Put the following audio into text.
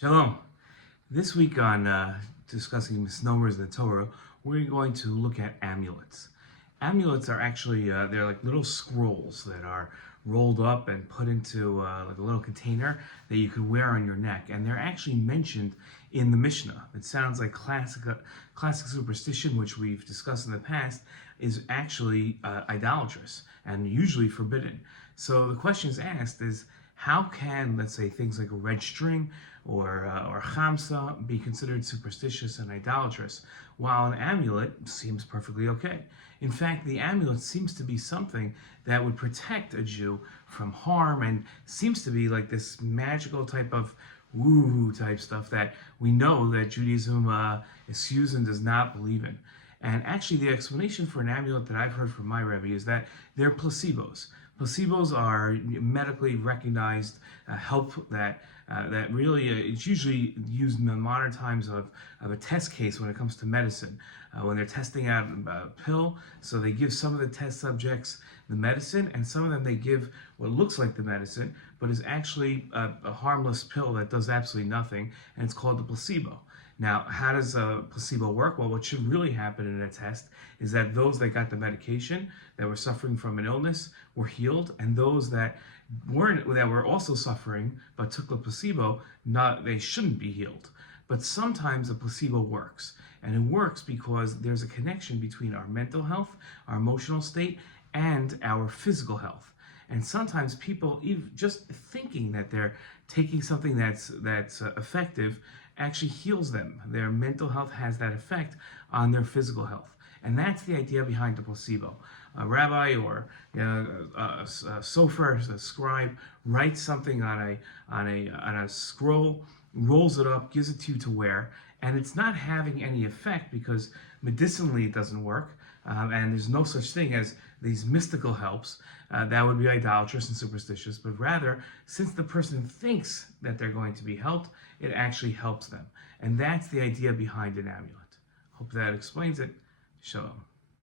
Shalom. This week on discussing Misnomers in the Torah, we're going to look at amulets. Amulets are actually, they're like little scrolls that are rolled up and put into like a little container that you can wear on your neck. And they're actually mentioned in the Mishnah. It sounds like classic superstition, which we've discussed in the past, is actually idolatrous and usually forbidden. So the question is asked is, how can, let's say, things like a red string or chamsa be considered superstitious and idolatrous, while an amulet seems perfectly okay? In fact, the amulet seems to be something that would protect a Jew from harm and seems to be like this magical type of woo type stuff that we know that Judaism eschews and does not believe in. And actually, the explanation for an amulet that I've heard from my Rebbe is that they're placebos. Placebos are medically recognized help that really it's usually used in the modern times of a test case when it comes to medicine. When they're testing out a pill, so they give some of the test subjects the medicine, and some of them they give what looks like the medicine, but is actually a harmless pill that does absolutely nothing, and it's called the placebo. Now, how does a placebo work? Well, what should really happen in a test is that those that got the medication, that were suffering from an illness, were healed, and those that were also suffering but took the placebo, they shouldn't be healed. But sometimes a placebo works, and it works because there's a connection between our mental health, our emotional state, and our physical health. And sometimes people, even just thinking that they're taking something that's effective, actually heals them. Their mental health has that effect on their physical health. And that's the idea behind the placebo. A rabbi or a sofer, a scribe, writes something on a scroll, rolls it up, gives it to you to wear, and it's not having any effect because medicinally it doesn't work, and there's no such thing as these mystical helps. That would be idolatrous and superstitious, but rather, since the person thinks that they're going to be helped, it actually helps them. And that's the idea behind an amulet. Hope that explains it. Shalom.